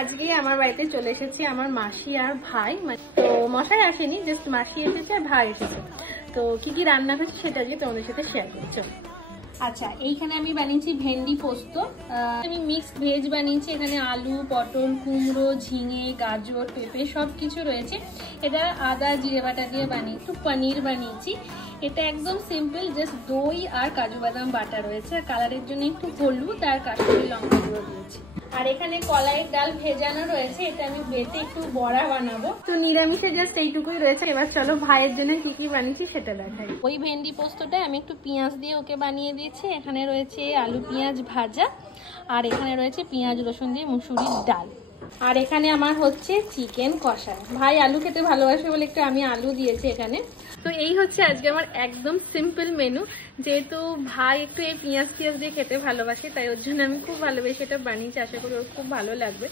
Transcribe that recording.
আজকে আমার বাড়িতে চলে এসেছে আমার মাসি আর ভাই, তো মশাই আসেনি, জাস্ট মাসি এসেছে আর ভাই এসেছে। তো কি কি রান্না হচ্ছে সেটা আজকে তোমাদের সাথে শেয়ার করছি। আচ্ছা, এইখানে আমি বানিয়েছি ভেন্ডি পোস্ত, আমি মিক্সড ভেজ বানিয়েছি। এখানে আলু, পটল, কুমড়ো, ঝিঙে, গাজর, পেঁপে সব কিছু রয়েছে। এটা আদা জিরে বাটা দিয়ে বানিয়ে, একটু পনির বানিয়েছি। এটা একদম সিম্পল, জাস্ট দই আর কাজু বাদাম বাটা রয়েছে। আর কালারের জন্য একটু হলুদ আর কাশ্মীরি লঙ্কা গুঁড়ো দিয়েছি। আর এখানে কলাইয়ের ডাল ভেজানো রয়েছে, এটা আমি বেটে একটু বড়া বানাবো। তো নিরামিষে জাস্ট এইটুকুই রয়েছে। এবার চলো ভাইয়ের জন্য কি কি বানিয়েছি সেটা দেখাই। ওই ভেন্ডি পোস্তটা আমি একটু পেঁয়াজ দিয়ে ওকে বানিয়ে দিয়েছি। এখানে রয়েছে আলু পেঁয়াজ ভাজা, আর এখানে রয়েছে পেঁয়াজ রসুন দিয়ে মুসুরির ডাল। আর এখানে আমার হচ্ছে চিকেন কষা। ভাই আলু খেতে ভালোবাসে বলে একটু আমি আলু দিয়েছি এখানে। তো এই হচ্ছে আজকে আমার একদম সিম্পল মেনু। যেহেতু ভাই একটু এই পেঁয়াজ দিয়ে খেতে ভালোবাসে, তাই ওর জন্য আমি খুব ভালোবেসে এটা বানিয়েছি। আশা করি ওর খুব ভালো লাগবে।